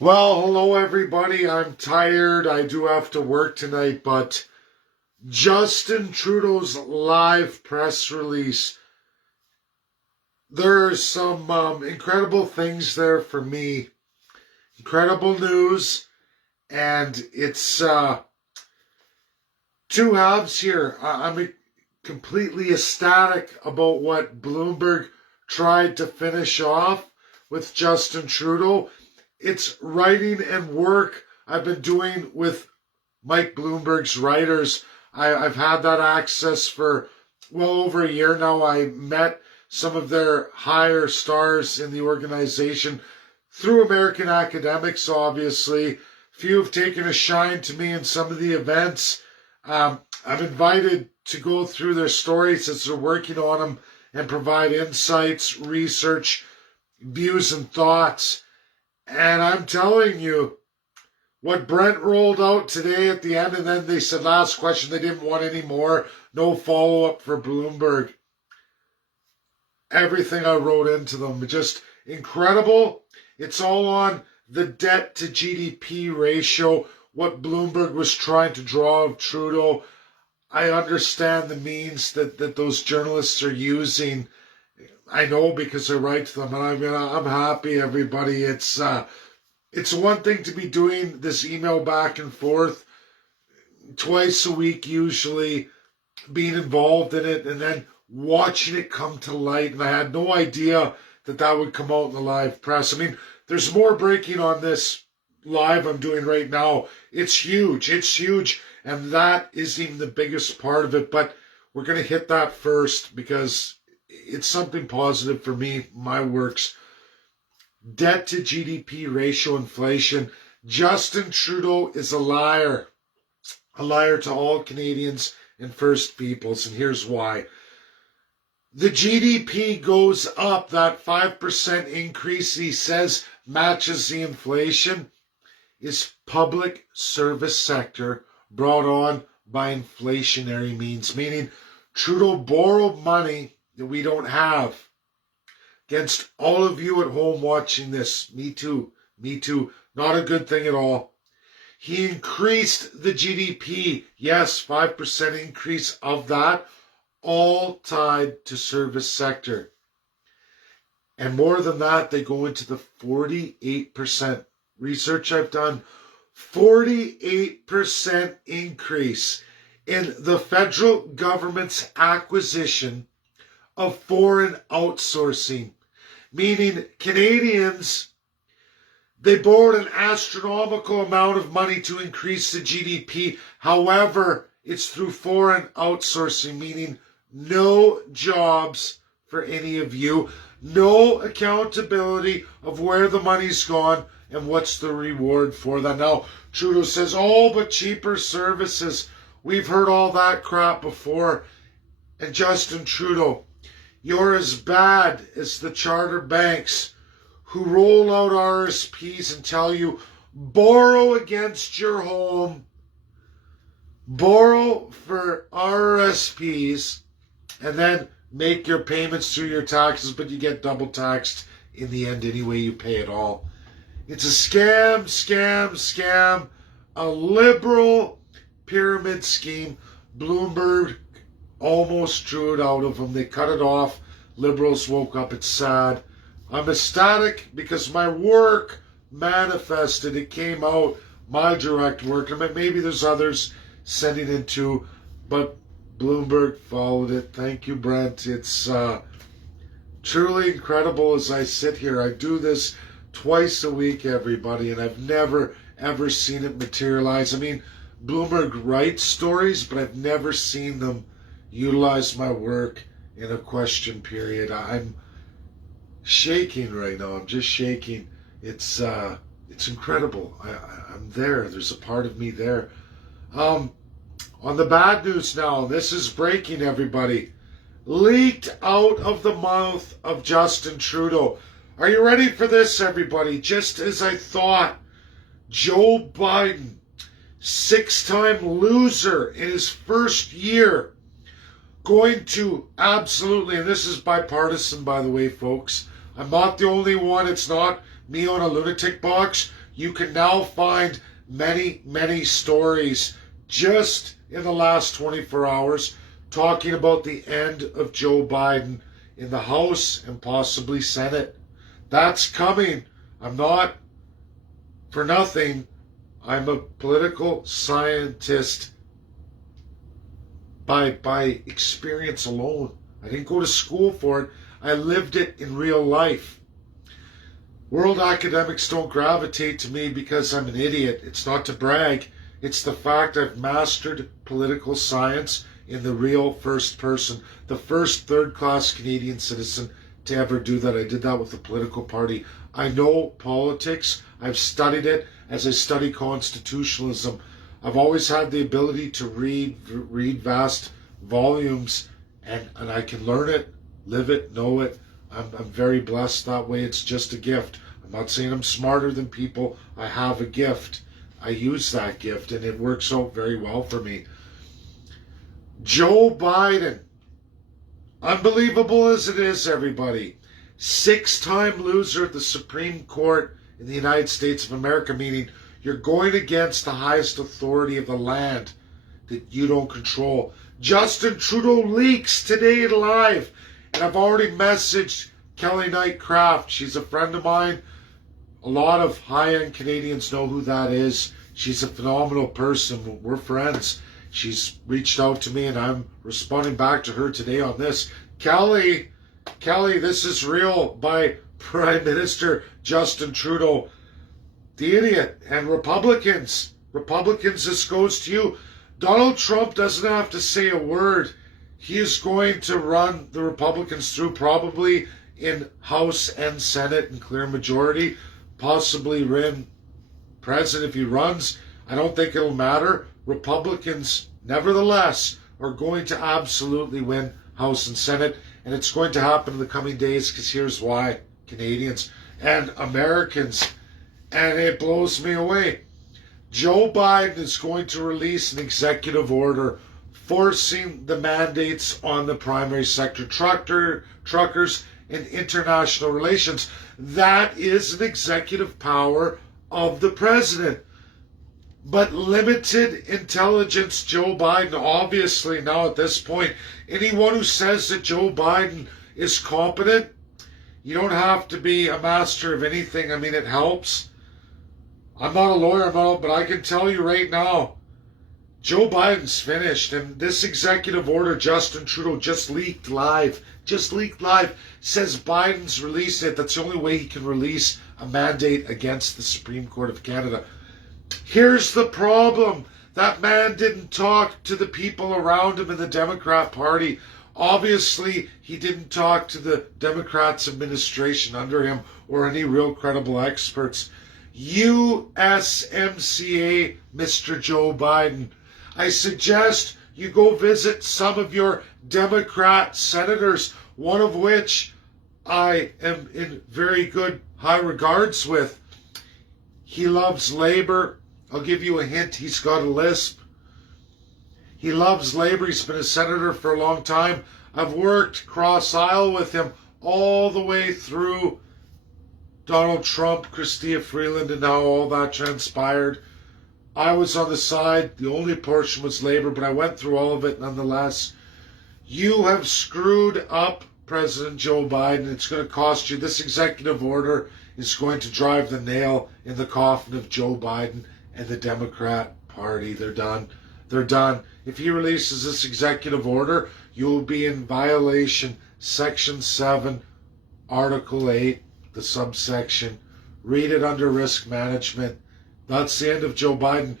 Well, hello everybody. I'm tired. I do have to work tonight, but Justin Trudeau's live press release, there are some incredible things there for me. Incredible news, and it's two halves here. I'm completely ecstatic about what Bloomberg tried to finish off with Justin Trudeau. It's writing and work I've been doing with Mike Bloomberg's writers. I've had that access for well over a year now. I met some of their higher stars in the organization through American academics, obviously. Few have taken a shine to me in some of the events. I'm invited to go through their stories as they're working on them and provide insights, research, views, and thoughts. And I'm telling you, what Brent rolled out today at the end, and then they said last question, they didn't want any more, no follow-up for Bloomberg. Everything I wrote into them, just incredible. It's all on the debt to GDP ratio, what Bloomberg was trying to draw of Trudeau. I understand the means that those journalists are using. I know because I write to them, and I'm happy, everybody. It's one thing to be doing this email back and forth twice a week, usually being involved in it, and then watching it come to light. And I had no idea that would come out in the live press. I mean, there's more breaking on this live I'm doing right now. It's huge. It's huge. And that isn't even the biggest part of it. But we're going to hit that first because it's something positive for me, my works. Debt to GDP ratio inflation. Justin Trudeau is a liar to all Canadians and First Peoples, and here's why. The GDP goes up, that 5% increase he says matches the inflation, is public service sector brought on by inflationary means, meaning Trudeau borrowed money that we don't have. Against all of you at home watching this, me too, not a good thing at all. He increased the GDP, yes, 5% increase of that, all tied to service sector. And more than that, they go into the 48% research I've done, 48% increase in the federal government's acquisition of foreign outsourcing, meaning Canadians, they borrowed an astronomical amount of money to increase the GDP. However, it's through foreign outsourcing, meaning no jobs for any of you, no accountability of where the money's gone and what's the reward for that. Now, Trudeau says, oh, but cheaper services. We've heard all that crap before. And Justin Trudeau, you're as bad as the charter banks who roll out RSPs and tell you, borrow against your home, borrow for RSPs, and then make your payments through your taxes, but you get double taxed in the end anyway, you pay it all. It's a scam, a liberal pyramid scheme. Bloomberg almost drew it out of them. They cut it off. Liberals woke up. It's sad. I'm ecstatic because my work manifested. It came out, my direct work. I mean, maybe there's others sending it too, but Bloomberg followed it. Thank you, Brent. It's truly incredible as I sit here. I do this twice a week, everybody, and I've never, ever seen it materialize. I mean, Bloomberg writes stories, but I've never seen them utilize my work in a question period. I'm shaking right now. I'm just shaking. It's incredible. I'm there. There's a part of me there. On the bad news now, this is breaking, everybody. Leaked out of the mouth of Justin Trudeau. Are you ready for this, everybody? Just as I thought, Joe Biden, 6-time loser in his first year, going to absolutely, and this is bipartisan, by the way, folks. I'm not the only one. It's not me on a lunatic box. You can now find many, many stories just in the last 24 hours talking about the end of Joe Biden in the House and possibly Senate. That's coming. I'm not for nothing. I'm a political scientist by experience alone. I didn't go to school for it. I lived it in real life. World academics don't gravitate to me because I'm an idiot. It's not to brag. It's the fact I've mastered political science in the real first person. The first third-class Canadian citizen to ever do that. I did that with the political party. I know politics. I've studied it as I study constitutionalism. I've always had the ability to read vast volumes, and I can learn it, live it, know it. I'm very blessed that way. It's just a gift. I'm not saying I'm smarter than people. I have a gift. I use that gift, and it works out very well for me. Joe Biden, unbelievable as it is, everybody, 6-time loser at the Supreme Court in the United States of America, meaning you're going against the highest authority of the land that you don't control. Justin Trudeau leaks today live, and I've already messaged Kelly Knight Craft. She's a friend of mine. A lot of high-end Canadians know who that is. She's a phenomenal person. We're friends. She's reached out to me, and I'm responding back to her today on this. Kelly, this is real by Prime Minister Justin Trudeau. The idiot. And Republicans, this goes to you. Donald Trump doesn't have to say a word. He is going to run the Republicans through probably in House and Senate in clear majority, possibly win president if he runs. I don't think it'll matter. Republicans, nevertheless, are going to absolutely win House and Senate, and it's going to happen in the coming days because here's why, Canadians and Americans, and it blows me away. Joe Biden is going to release an executive order forcing the mandates on the primary sector truckers and international relations. That is an executive power of the president. But limited intelligence Joe Biden, obviously now at this point, anyone who says that Joe Biden is competent, you don't have to be a master of anything. I mean, it helps. I'm not a lawyer, but I can tell you right now, Joe Biden's finished. And this executive order, Justin Trudeau just leaked live, says Biden's released it. That's the only way he can release a mandate against the Supreme Court of Canada. Here's the problem. That man didn't talk to the people around him in the Democrat Party. Obviously, he didn't talk to the Democrats' administration under him or any real credible experts. USMCA, Mr. Joe Biden. I suggest you go visit some of your Democrat senators, one of which I am in very good high regards with. He loves labor. I'll give you a hint. He's got a lisp. He loves labor. He's been a senator for a long time. I've worked cross aisle with him all the way through Donald Trump, Chrystia Freeland, and how all that transpired. I was on the side. The only portion was labor, but I went through all of it nonetheless. You have screwed up President Joe Biden. It's going to cost you. This executive order is going to drive the nail in the coffin of Joe Biden and the Democrat Party. They're done. They're done. If he releases this executive order, you will be in violation Section 7, Article 8, the subsection. Read it under risk management. That's the end of Joe Biden.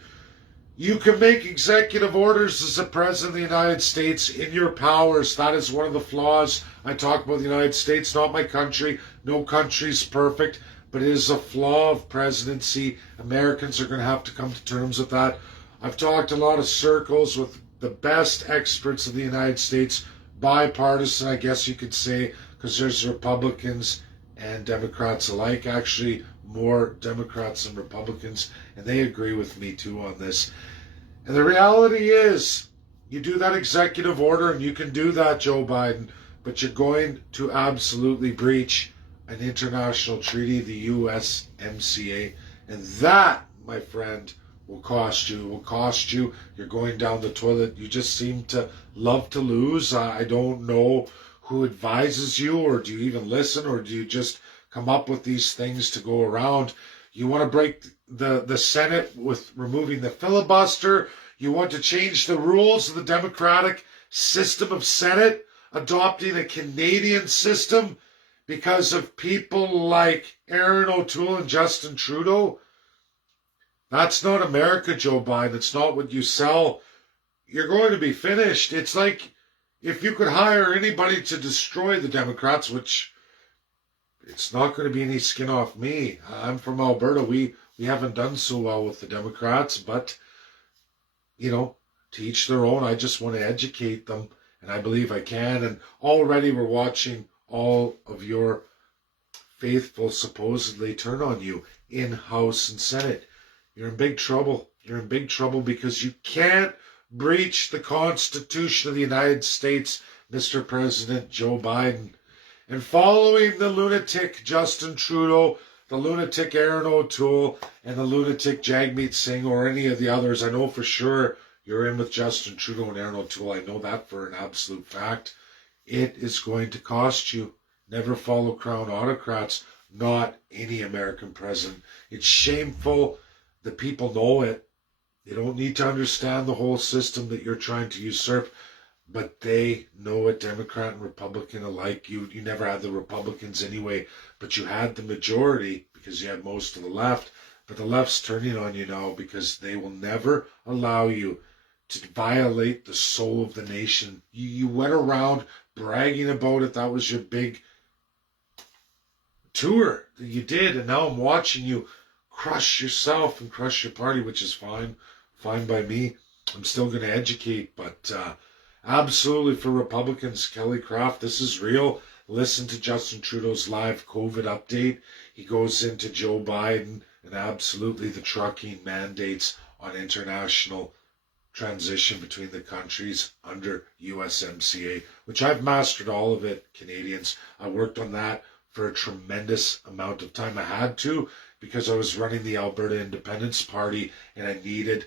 You can make executive orders as the President of the United States in your powers. That is one of the flaws. I talk about the United States, not my country. No country's perfect, but it is a flaw of presidency. Americans are going to have to come to terms with that. I've talked a lot of circles with the best experts of the United States, bipartisan, I guess you could say, because there's Republicans and Democrats alike, actually more Democrats than Republicans, and they agree with me too on this. And the reality is, you do that executive order, and you can do that, Joe Biden, but you're going to absolutely breach an international treaty, the USMCA, And that, my friend, will cost you. Will cost you. You're going down the toilet. You just seem to love to lose. I don't know who advises you, or do you even listen, or do you just come up with these things to go around? You want to break the Senate with removing the filibuster. You want to change the rules of the democratic system of Senate, adopting a Canadian system because of people like Aaron O'Toole and Justin Trudeau. That's not America, Joe Biden. It's not what you sell. You're going to be finished. It's like if you could hire anybody to destroy the Democrats, which it's not going to be any skin off me. I'm from Alberta. We haven't done so well with the Democrats, but, to each their own. I just want to educate them, and I believe I can. And already we're watching all of your faithful supposedly turn on you in House and Senate. You're in big trouble. You're in big trouble because you can't breach the Constitution of the United States, Mr. President Joe Biden. And following the lunatic Justin Trudeau, the lunatic Aaron O'Toole, and the lunatic Jagmeet Singh, or any of the others, I know for sure you're in with Justin Trudeau and Aaron O'Toole. I know that for an absolute fact. It is going to cost you. Never follow Crown autocrats, not any American president. It's shameful. The people know it. They don't need to understand the whole system that you're trying to usurp, but they know it, Democrat and Republican alike. You never had the Republicans anyway, but you had the majority because you had most of the left. But the left's turning on you now because they will never allow you to violate the soul of the nation. You went around bragging about it. That was your big tour that you did, and now I'm watching you crush yourself and crush your party, which is fine by me. I'm still going to educate, but absolutely for Republicans, Kelly Craft, this is real. Listen to Justin Trudeau's live COVID update. He goes into Joe Biden and absolutely the trucking mandates on international transition between the countries under USMCA, which I've mastered all of it, Canadians. I worked on that for a tremendous amount of time. I had to because I was running the Alberta Independence Party and I needed,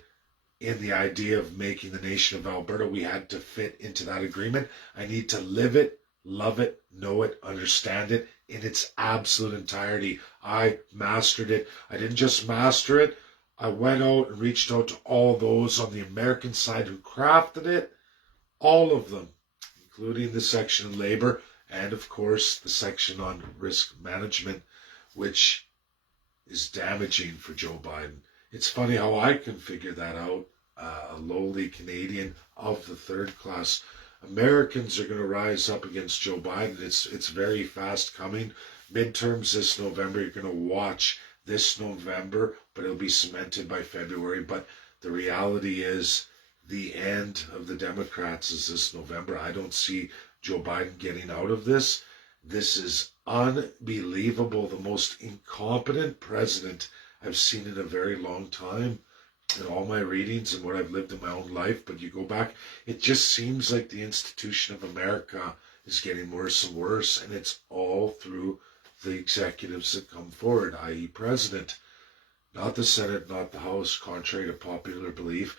in the idea of making the nation of Alberta, we had to fit into that agreement. I need to live it, love it, know it, understand it in its absolute entirety. I mastered it. I didn't just master it. I went out and reached out to all those on the American side who crafted it, all of them, including the section on labor and, of course, the section on risk management, which is damaging for Joe Biden. It's funny how I can figure that out, a lowly Canadian of the third class. Americans are going to rise up against Joe Biden. It's very fast coming. Midterms this November. You're going to watch this November, but it'll be cemented by February. But the reality is the end of the Democrats is this November. I don't see Joe Biden getting out of this. This is unbelievable. The most incompetent president I've seen in a very long time in all my readings and what I've lived in my own life. But you go back, it just seems like the institution of America is getting worse and worse, and it's all through the executives that come forward, i.e. President, not the Senate, not the House, contrary to popular belief.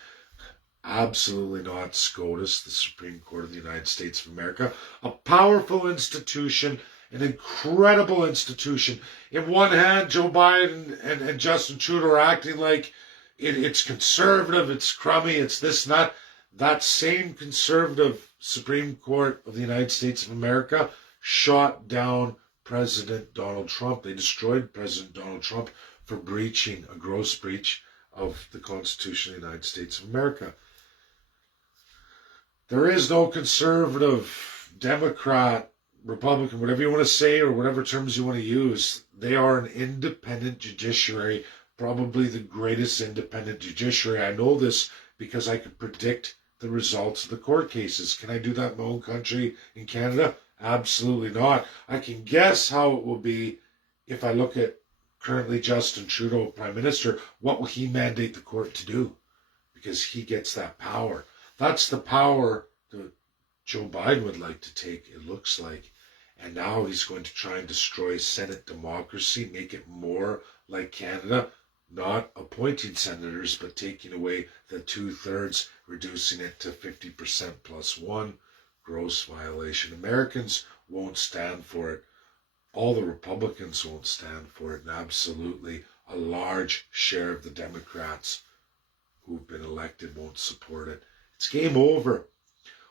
Absolutely not SCOTUS, the Supreme Court of the United States of America, a powerful institution, an incredible institution. In one hand, Joe Biden and Justin Trudeau are acting like it's conservative, it's crummy, it's this and that. That same conservative Supreme Court of the United States of America shot down President Donald Trump. They destroyed President Donald Trump for breaching, a gross breach of the Constitution of the United States of America. There is no conservative, Democrat, Republican, whatever you want to say or whatever terms you want to use. They are an independent judiciary, probably the greatest independent judiciary. I know this because I could predict the results of the court cases. Can I do that in my own country, in Canada? Absolutely not. I can guess how it will be if I look at currently Justin Trudeau, Prime Minister. What will he mandate the court to do? Because he gets that power. That's the power that Joe Biden would like to take, it looks like. And now he's going to try and destroy Senate democracy, make it more like Canada, not appointing senators, but taking away the 2/3, reducing it to 50% plus one. Gross violation. Americans won't stand for it. All the Republicans won't stand for it, and absolutely a large share of the Democrats who've been elected won't support it. It's game over.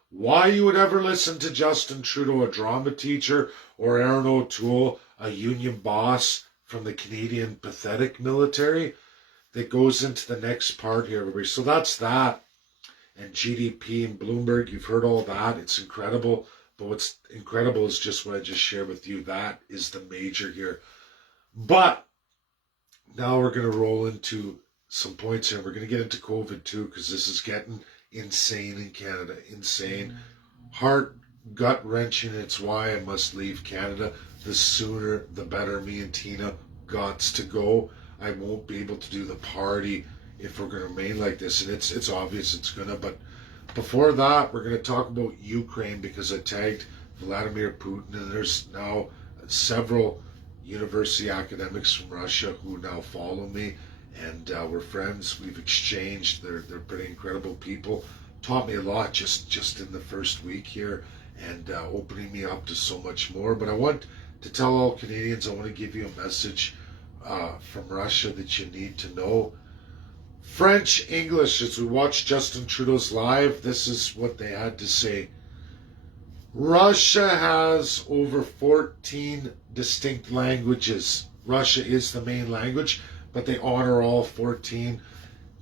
Why you would ever listen to Justin Trudeau, a drama teacher, or Aaron O'Toole, a union boss from the Canadian pathetic military, that goes into the next part here, everybody. So that's that. And GDP and Bloomberg, you've heard all that. It's incredible. But what's incredible is just what I just shared with you. That is the major here. But now we're going to roll into some points here. We're going to get into COVID too, because this is getting insane in Canada. Insane. Heart, gut-wrenching. It's why I must leave Canada. The sooner, the better. Me and Tina gots to go. I won't be able to do the party if we're going to remain like this. And it's obvious it's going to. But before that, we're going to talk about Ukraine, because I tagged Vladimir Putin, and there's now several university academics from Russia who now follow me, and we're friends. We've exchanged. They're pretty incredible people. Taught me a lot just in the first week here, and opening me up to so much more. But I want to tell all Canadians, I want to give you a message from Russia that you need to know. French, English, as we watch Justin Trudeau's live, this is what they had to say. Russia has over 14 distinct languages. Russia is the main language, but they honor all 14.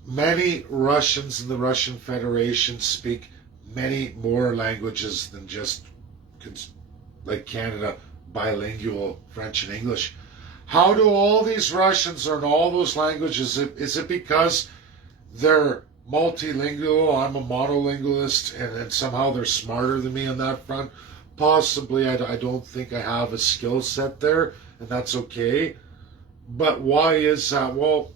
Many Russians in the Russian Federation speak many more languages than just, like Canada, bilingual French and English. How do all these Russians learn all those languages? Is it because they're multilingual, I'm a monolingualist, and somehow they're smarter than me on that front? Possibly. I don't think I have a skill set there, and that's okay. But why is that? Well,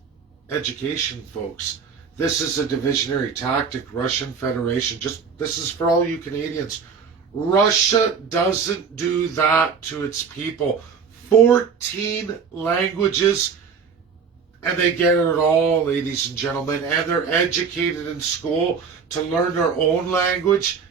education, folks. This is a divisionary tactic. Russian Federation, this is for all you Canadians. Russia doesn't do that to its people. 14 languages, and they get it all, ladies and gentlemen, and they're educated in school to learn their own language,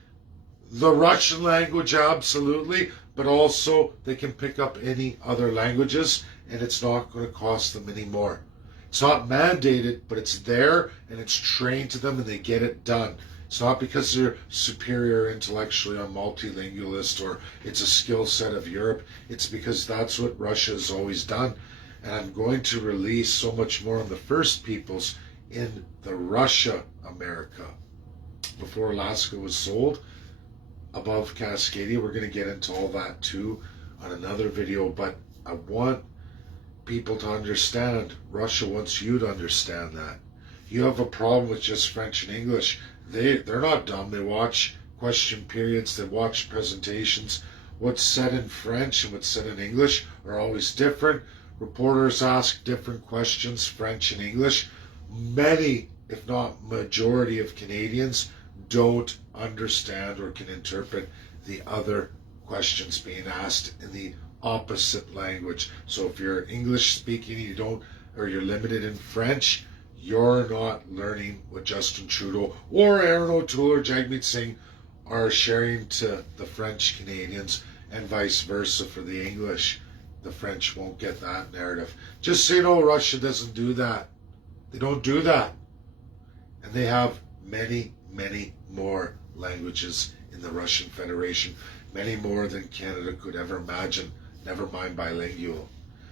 the Russian language, absolutely, but also they can pick up any other languages, and it's not going to cost them any more. It's not mandated, but it's there, and it's trained to them, and they get it done. It's not because they're superior intellectually or multilingualist, or it's a skill set of Europe. It's because that's what Russia has always done. And I'm going to release so much more on the First Peoples in the Russia America. Before Alaska was sold, above Cascadia, we're going to get into all that too on another video. But I want people to understand, Russia wants you to understand that. You have a problem with just French and English. They're not dumb. They watch question periods. They watch presentations. What's said in French and what's said in English are always different. Reporters ask different questions, French and English. Many, if not majority of Canadians don't understand or can interpret the other questions being asked in the opposite language. So if you're English speaking, or you're limited in French, you're not learning what Justin Trudeau or Aaron O'Toole or Jagmeet Singh are sharing to the French Canadians, and vice versa for the English. The French won't get that narrative. Just so you know, Russia doesn't do that. They don't do that. And they have many, many more languages in the Russian Federation. Many more than Canada could ever imagine. Never mind bilingual.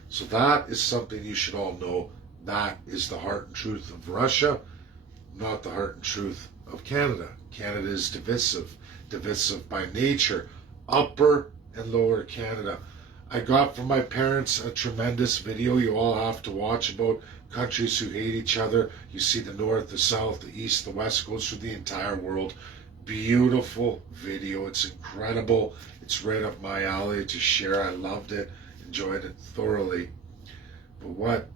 So that is something you should all know. That is the heart and truth of Russia, not the heart and truth of Canada. Canada is divisive by nature, upper and lower Canada. I got from my parents a tremendous video you all have to watch about countries who hate each other. You see the north, the south, the east, the west, goes through the entire world. Beautiful video. It's incredible. It's right up my alley to share. I loved it, enjoyed it thoroughly. But what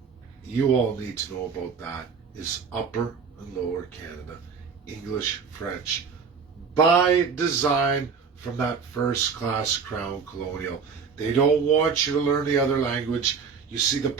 you all need to know about that is upper and lower Canada, English, French, by design from that first-class crown colonial. They don't want you to learn the other language. You see the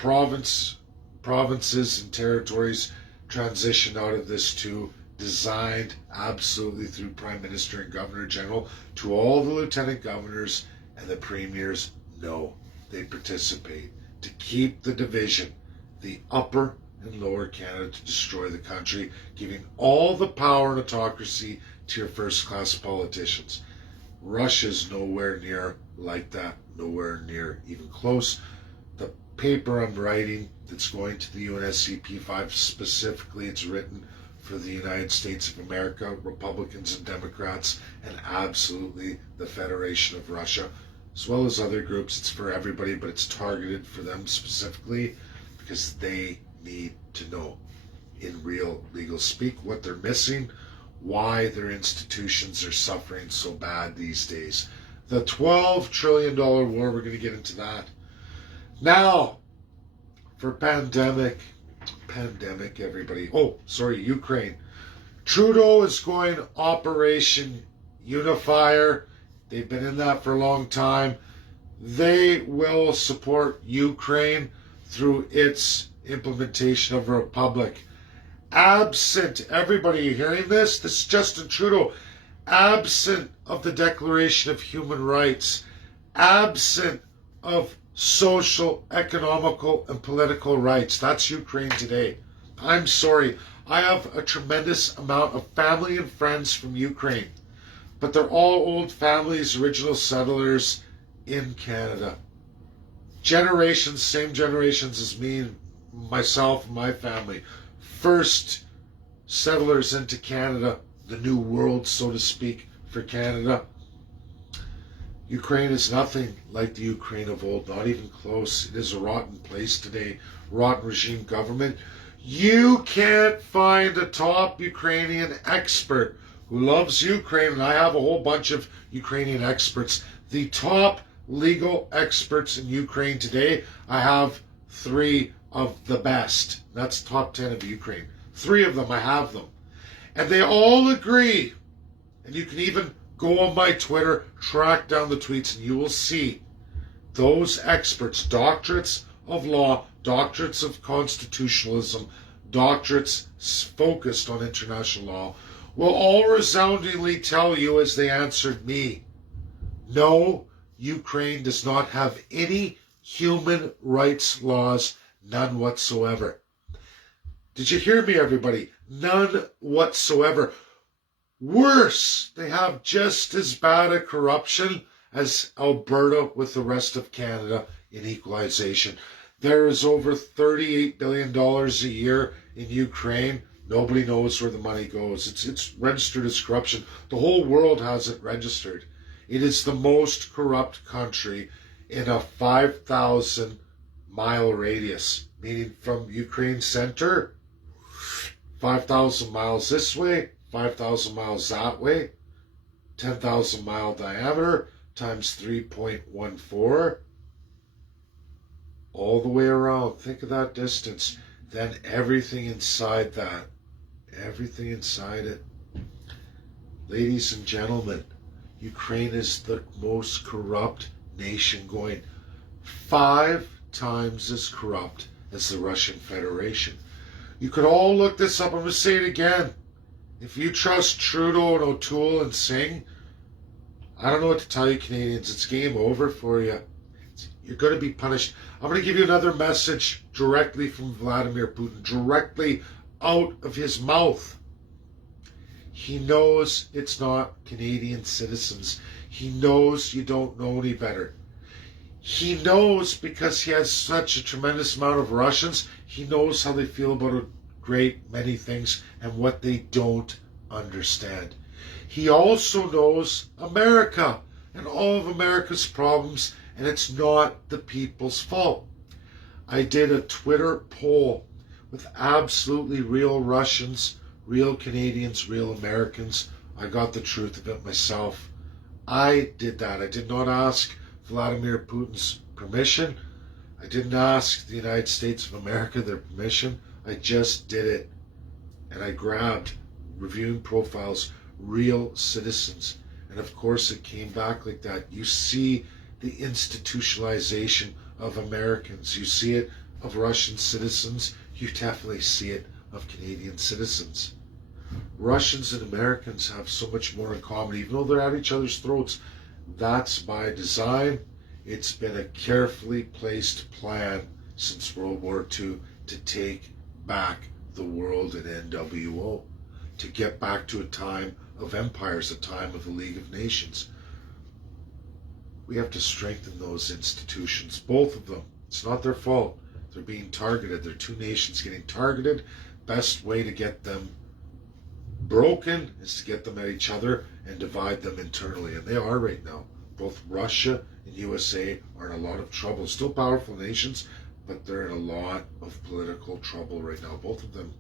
provinces and territories transitioned out of this too, designed absolutely through Prime Minister and Governor General to all the lieutenant governors and the premiers. No, they participate to keep the division, the upper and lower Canada, to destroy the country, giving all the power and autocracy to your first-class politicians. Russia's nowhere near like that, nowhere near even close. The paper I'm writing that's going to the UNSCP 5 specifically, it's written for the United States of America, Republicans and Democrats, and absolutely the Federation of Russia, as well as other groups. It's for everybody, but it's targeted for them specifically because they need to know in real legal speak what they're missing, why their institutions are suffering so bad these days. The $12 trillion war, we're going to get into that. Now, for pandemic, everybody. Oh, sorry, Ukraine. Trudeau is going Operation Unifier. They've been in that for a long time. They will support Ukraine through its implementation of a republic. Absent, everybody hearing this? This is Justin Trudeau. Absent of the Declaration of Human Rights, absent of social, economical, and political rights. That's Ukraine today. I'm sorry. I have a tremendous amount of family and friends from Ukraine, but they're all old families, original settlers in Canada. Generations, same generations as me, myself, and my family. First settlers into Canada, the new world, so to speak, for Canada. Ukraine is nothing like the Ukraine of old, not even close. It is a rotten place today, rotten regime government. You can't find a top Ukrainian expert who loves Ukraine, and I have a whole bunch of Ukrainian experts. The top legal experts in Ukraine today, I have 3 of the best. That's top 10 of Ukraine. 3 of them, I have them. And they all agree, and you can even go on my Twitter, track down the tweets, and you will see those experts, doctorates of law, doctorates of constitutionalism, doctorates focused on international law, will all resoundingly tell you, as they answered me, no, Ukraine does not have any human rights laws, none whatsoever. Did you hear me, everybody? None whatsoever. Worse, they have just as bad a corruption as Alberta with the rest of Canada in equalization. There is over $38 billion a year in Ukraine. Nobody knows where the money goes. It's registered as corruption. The whole world has it registered. It is the most corrupt country in a 5,000-mile radius, meaning from Ukraine center, 5,000 miles this way, 5,000 miles that way, 10,000 mile diameter times 3.14, all the way around. Think of that distance. Then everything inside that, everything inside it. Ladies and gentlemen, Ukraine is the most corrupt nation going, 5 times as corrupt as the Russian Federation. You could all look this up. I'm going to say it again. If you trust Trudeau and O'Toole and Singh, I don't know what to tell you, Canadians. It's game over for you. You're going to be punished. I'm going to give you another message directly from Vladimir Putin, directly out of his mouth. He knows it's not Canadian citizens. He knows you don't know any better. He knows because he has such a tremendous amount of Russians, he knows how they feel about a great many things and what they don't understand. He also knows America and all of America's problems, and it's not the people's fault. I did a Twitter poll with absolutely real Russians, real Canadians, real Americans. I got the truth of it myself. I did that. I did not ask Vladimir Putin's permission. I didn't ask the United States of America their permission. I just did it. And I grabbed reviewing profiles, real citizens. And of course it came back like that. You see the institutionalization of Americans. You see it of Russian citizens, you definitely see it of Canadian citizens. Russians and Americans have so much more in common, even though they're at each other's throats. That's by design. It's been a carefully placed plan since World War II to take back the world in NWO, to get back to a time of empires, a time of the League of Nations. We have to strengthen those institutions, both of them. It's not their fault. They're being targeted. They're two nations getting targeted. Best way to get them broken is to get them at each other and divide them internally. And they are right now. Both Russia and USA are in a lot of trouble. Still powerful nations, but they're in a lot of political trouble right now, both of them.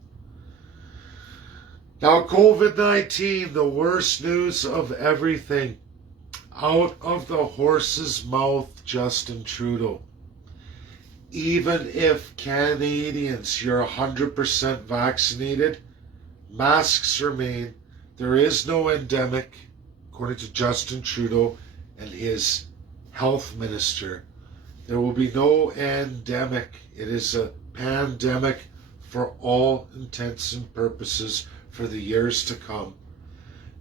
Now, COVID-19, the worst news of everything. Out of the horse's mouth, Justin Trudeau. Even if Canadians, you're 100% vaccinated, masks remain. There is no endemic, according to Justin Trudeau and his health minister. There will be no endemic. It is a pandemic for all intents and purposes for the years to come.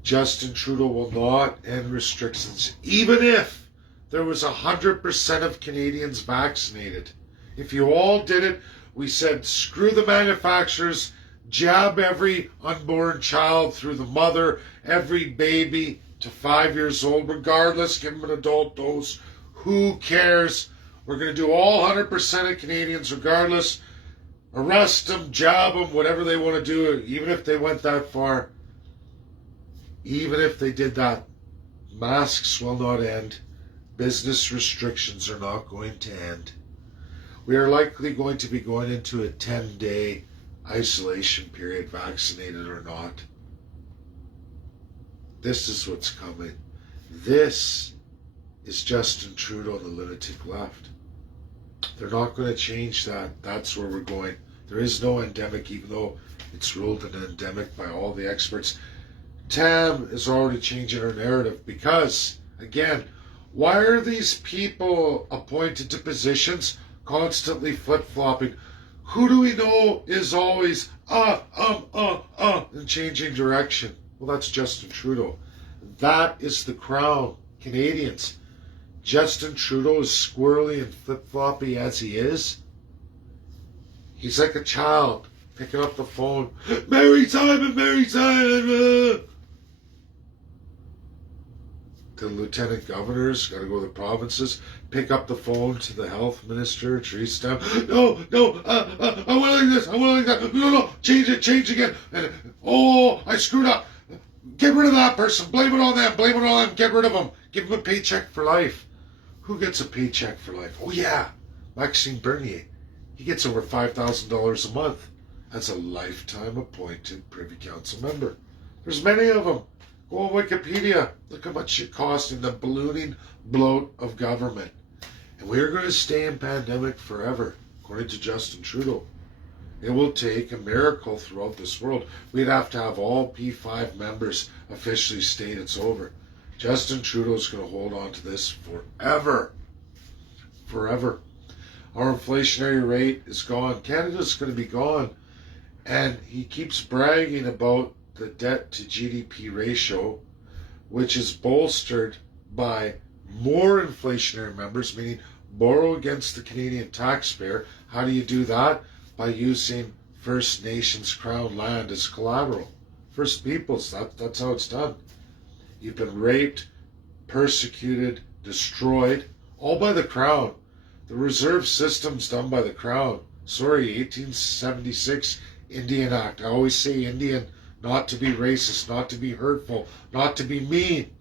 Justin Trudeau will not end restrictions, even if there was 100% of Canadians vaccinated. If you all did it, we said, screw the manufacturers, jab every unborn child through the mother, every baby to 5 years old, regardless, give them an adult dose. Who cares? We're going to do all 100% of Canadians regardless. Arrest them, jab them, whatever they want to do, even if they went that far. Even if they did that, masks will not end. Business restrictions are not going to end. We are likely going to be going into a 10-day isolation period, vaccinated or not. This is what's coming. This is Justin Trudeau and the lunatic left. They're not going to change that. That's where we're going. There is no endemic, even though it's ruled an endemic by all the experts. Tam is already changing her narrative because, again, why are these people appointed to positions constantly flip-flopping? Who do we know is always and changing direction? Well, that's Justin Trudeau. That is the crown. Canadians. Justin Trudeau, as squirrely and flip-floppy as he is, he's like a child picking up the phone. Mary Simon, Mary Simon. The lieutenant governors got to go to the provinces, pick up the phone to the health minister, Teresa. No, I want like this, I want like that. No, change it again. And I screwed up. Get rid of that person. Blame it on them. Get rid of them. Give them a paycheck for life. Who gets a paycheck for life? Oh yeah, Maxime Bernier. He gets over $5,000 a month as a lifetime appointed Privy Council member. There's many of them. Go on Wikipedia. Look how much it costs in the ballooning bloat of government. And we're going to stay in pandemic forever, according to Justin Trudeau. It will take a miracle throughout this world. We'd have to have all P5 members officially state it's over. Justin Trudeau's going to hold on to this forever. Forever. Our inflationary rate is gone. Canada's going to be gone. And he keeps bragging about the debt to GDP ratio, which is bolstered by more inflationary members, meaning borrow against the Canadian taxpayer. How do you do that? By using First Nations Crown land as collateral. First Peoples, that's how it's done. You've been raped, persecuted, destroyed, all by the Crown. The reserve system's done by the Crown. Sorry, 1876 Indian Act. I always say Indian, not to be racist, not to be hurtful, not to be mean.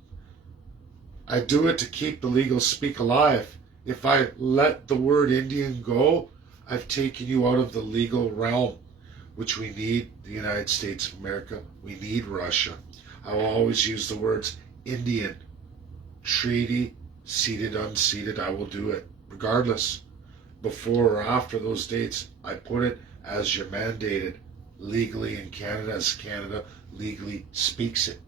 I do it to keep the legal speak alive. If I let the word Indian go, I've taken you out of the legal realm, which we need the United States of America. We need Russia. I will always use the words Indian, treaty, ceded, unceded. I will do it, regardless. Before or after those dates, I put it as you're mandated legally in Canada, as Canada legally speaks it.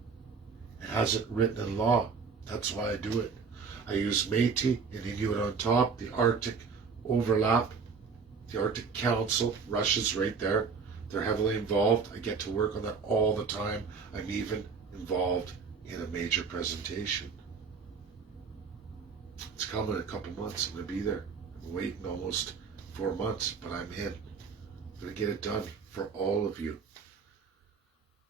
It has it written in law. That's why I do it. I use Métis and Inuit on top, the Arctic overlap. The Arctic Council, Russia's right there. They're heavily involved. I get to work on that all the time. I'm even involved in a major presentation. It's coming in a couple months. I'm going to be there. I'm waiting almost 4 months, but I'm in. I'm going to get it done for all of you.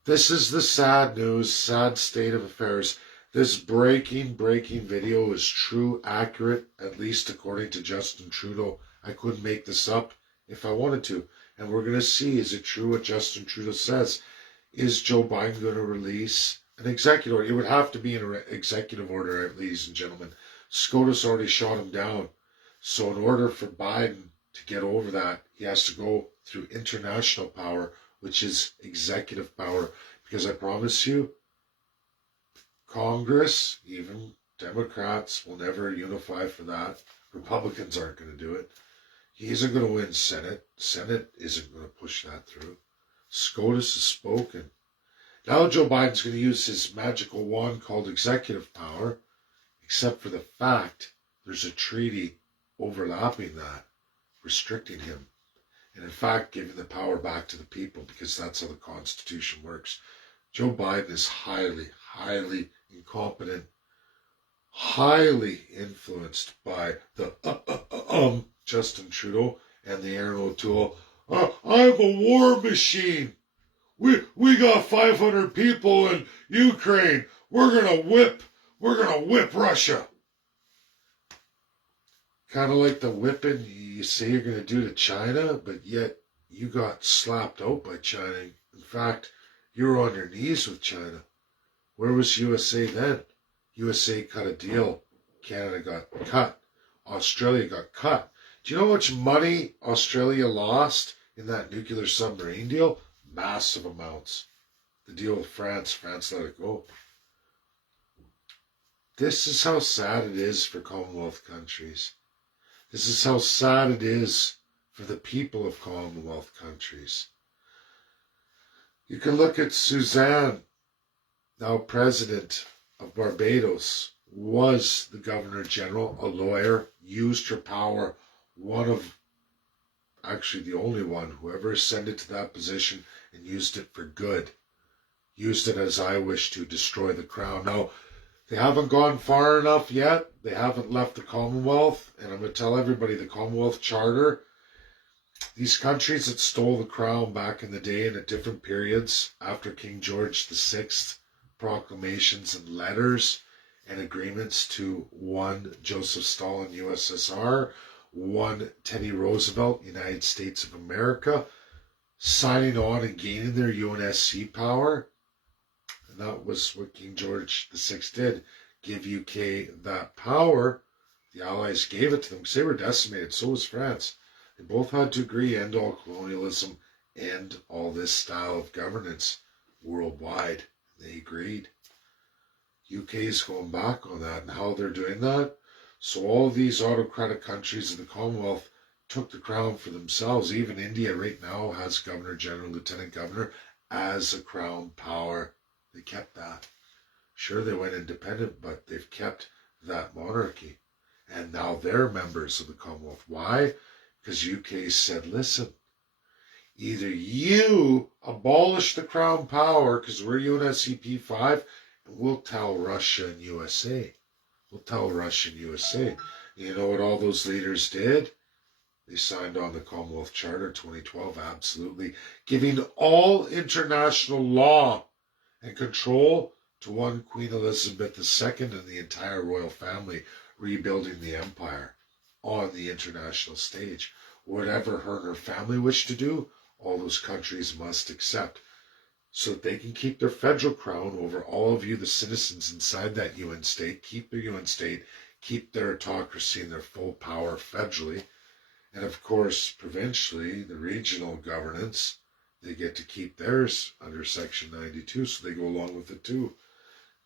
This is the sad news, sad state of affairs. This breaking video is true, accurate, at least according to Justin Trudeau. I couldn't make this up if I wanted to. And we're going to see, is it true what Justin Trudeau says? Is Joe Biden going to release an executive order? It would have to be an executive order, ladies and gentlemen. SCOTUS already shot him down. So in order for Biden to get over that, he has to go through international power, which is executive power. Because I promise you, Congress, even Democrats, will never unify for that. Republicans aren't going to do it. He isn't going to win Senate. Senate isn't going to push that through. SCOTUS has spoken. Now Joe Biden's going to use his magical wand called executive power, except for the fact there's a treaty overlapping that, restricting him. And in fact, giving the power back to the people, because that's how the Constitution works. Joe Biden is highly, highly incompetent, highly influenced by the Justin Trudeau and the Aaron O'Toole. I'm a war machine. We got 500 people in Ukraine. We're gonna whip Russia. Kind of like the whipping you say you're gonna do to China, but yet you got slapped out by China. In fact, you were on your knees with China. Where was USA then? USA cut a deal. Canada got cut. Australia got cut. Do you know how much money Australia lost in that nuclear submarine deal? Massive amounts. The deal with France. France let it go. This is how sad it is for Commonwealth countries. This is how sad it is for the people of Commonwealth countries. You can look at Suzanne, now president of Barbados, was the Governor General, a lawyer, used her power, actually the only one who ever ascended to that position and used it for good. Used it as I wish to destroy the crown. Now, they haven't gone far enough yet. They haven't left the Commonwealth. And I'm going to tell everybody, the Commonwealth Charter, these countries that stole the crown back in the day and at different periods after King George VI proclamations and letters and agreements to one, Joseph Stalin, USSR, one, Teddy Roosevelt, United States of America, signing on and gaining their UNSC power. And that was what King George VI did, give UK that power. The Allies gave it to them because they were decimated. So was France. They both had to agree, end all colonialism, end all this style of governance worldwide. They agreed. UK is going back on that and how they're doing that. So all these autocratic countries in the Commonwealth took the crown for themselves. Even India right now has Governor General, Lieutenant Governor as a crown power. They kept that. Sure, they went independent, but they've kept that monarchy. And now they're members of the Commonwealth. Why? Because UK said, listen, either you abolish the crown power, because we're UNSCP 5, and we'll tell Russia and USA. We'll tell Russia and USA. You know what all those leaders did? They signed on the Commonwealth Charter 2012, absolutely, giving all international law and control to one Queen Elizabeth II and the entire royal family, rebuilding the empire on the international stage. Whatever her and her family wish to do, all those countries must accept, so that they can keep their federal crown over all of you, the citizens inside that UN state, keep their UN state, keep their autocracy and their full power federally. And of course, provincially, the regional governance, they get to keep theirs under Section 92, so they go along with it too.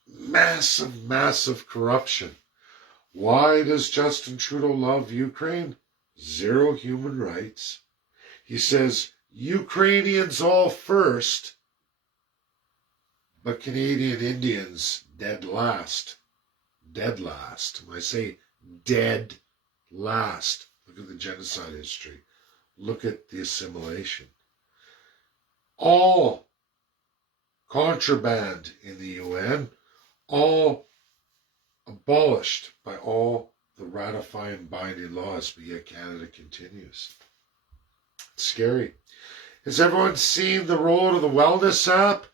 Massive, massive corruption. Why does Justin Trudeau love Ukraine? Zero human rights. He says, Ukrainians all first, but Canadian Indians dead last. Dead last. When I say dead last, look at the genocide history. Look at the assimilation. All contraband in the UN, all abolished by all the ratifying binding laws, but yet Canada continues. It's scary. Has everyone seen the rollout of the wellness app?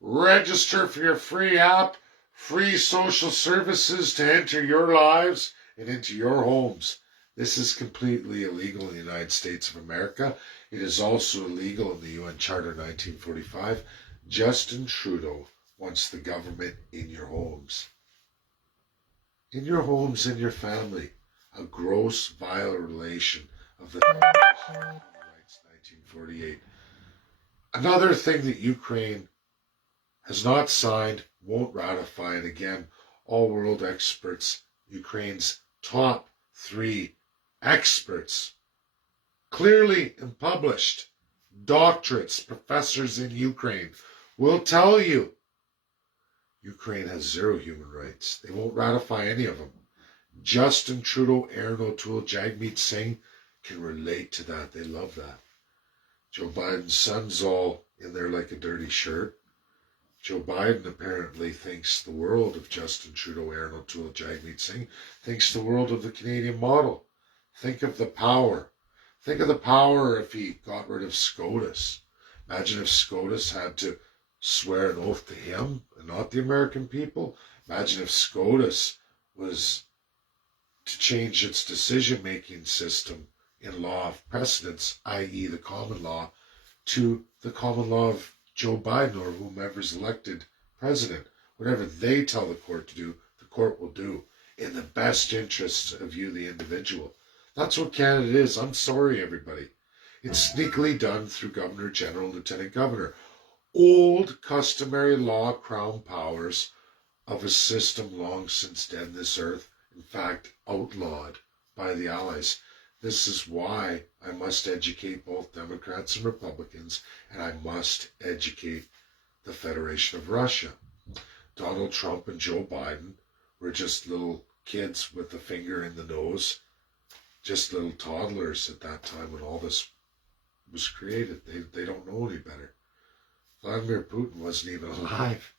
Register for your free app, free social services to enter your lives and into your homes. This is completely illegal in the United States of America. It is also illegal in the UN Charter 1945. Justin Trudeau wants the government in your homes. In your homes, in your family. A gross violation of the Declaration of Human Rights 1948. Another thing that Ukraine has not signed, won't ratify, and again, all world experts, Ukraine's top 3 experts, clearly and published, doctorates, professors in Ukraine, will tell you Ukraine has 0 human rights. They won't ratify any of them. Justin Trudeau, Aaron O'Toole, Jagmeet Singh can relate to that. They love that. Joe Biden's son's all in there like a dirty shirt. Joe Biden apparently thinks the world of Justin Trudeau, Aaron O'Toole, Jagmeet Singh, thinks the world of the Canadian model. Think of the power. Think of the power if he got rid of SCOTUS. Imagine if SCOTUS had to swear an oath to him and not the American people. Imagine if SCOTUS was to change its decision-making system in law of precedence, i.e. the common law, to the common law of Joe Biden or whomever's elected president. Whatever they tell the court to do, the court will do in the best interests of you, the individual. That's what Canada is. I'm sorry, everybody. It's sneakily done through Governor General, Lieutenant Governor. Old customary law crown powers of a system long since dead this earth, in fact, outlawed by the Allies. This is why I must educate both Democrats and Republicans, and I must educate the Federation of Russia. Donald Trump and Joe Biden were just little kids with a finger in the nose, just little toddlers at that time when all this was created. They don't know any better. Vladimir Putin wasn't even alive.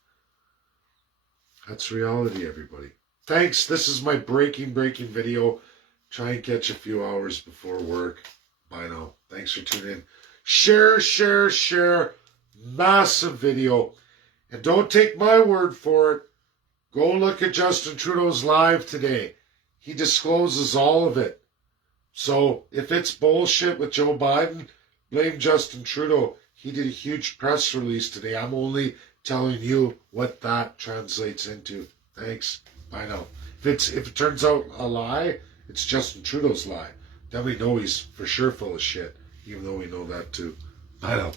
That's reality, everybody. Thanks. This is my breaking video. Try and catch a few hours before work. Bye now. Thanks for tuning in. Share. Massive video. And don't take my word for it. Go look at Justin Trudeau's live today. He discloses all of it. So if it's bullshit with Joe Biden, blame Justin Trudeau. He did a huge press release today. I'm only telling you what that translates into. Thanks. Bye now. If it turns out a lie, it's Justin Trudeau's lie. Then we know he's for sure full of shit, even though we know that too. Bye now.